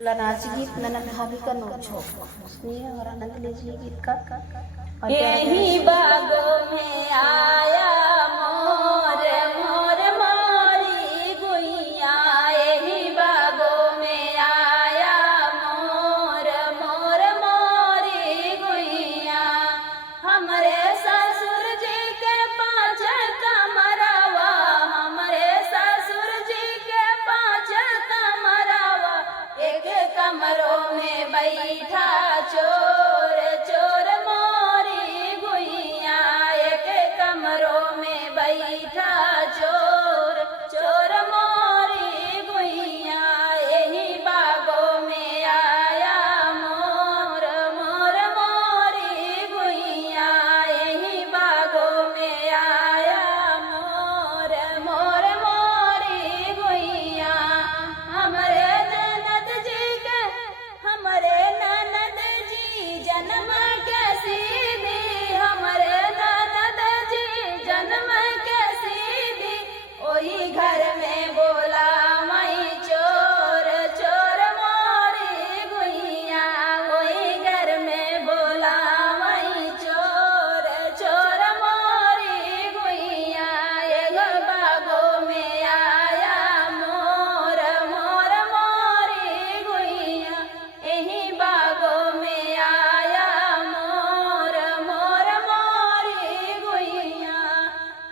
नाच गीत ननन भाभी का नोच हो स्नेह और आनंद लीजिए गीत का। यही बागों में आया मोर मोर मोरी गुइया, यही बागों में आया मोर मोर मोरी गुइया। हमरे ससुर जी के पाँच कमरवा, हमरे ससुर जी के पाँच कमरवा, एक कमरों में बैठा चोर चोर मोरी गुइया, एक कमरों में बैठा चोर चोर मोरी गुइया। यही बागों में आया मोर मोर मोरी गुइया, यही बागों में आया मोर मोर मोरी गुइया। हमरे ननद जी के हमरे ननद जी जन्म के सीधी, हमरे ननद जी जन्म के सीधी, ओही घर में बोला मई चोर चोर मोरी गुइया, ओही घर में बोला मई चोर चोर मोरी गुइया। एगो बागों में आया मोर मोर मोरी गुइया, यही बागों में आया मोर मोर मोरी गुइया।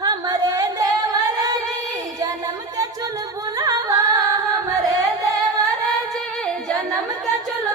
हमरे देवर जी जन्म के चुलबुलावा, हमरे देवर जी जन्म के चुल